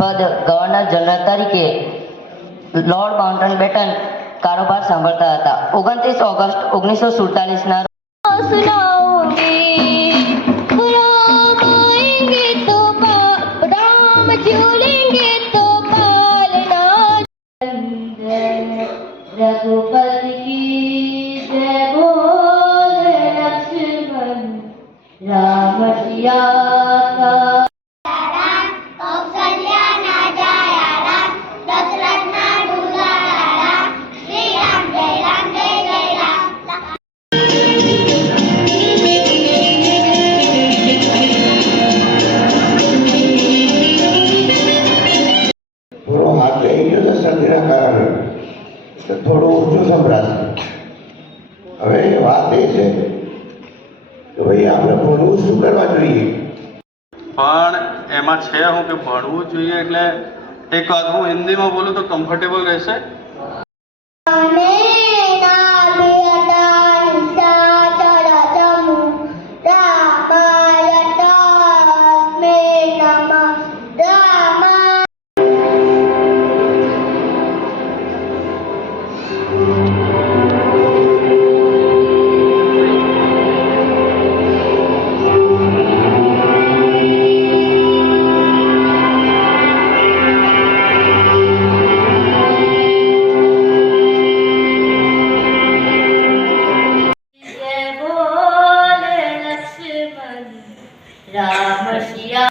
પદ governor general તરીકે lord Mountbatten કારોબાર સાંભળતા હતા. ઓગણત્રીસ ઓગસ્ટ ઓગણીસો સુડતાલીસના થોડો ઓછો સંભળાશે. હવે વાત એ છે કે ભાઈ, આપણે ભણવું શું કરવા જોઈએ? પણ એમાં છે હું કે ભણવું જોઈએ એટલે એક વાત હું હિન્દીમાં બોલું તો કમ્ફર્ટેબલ રહેશે. ya.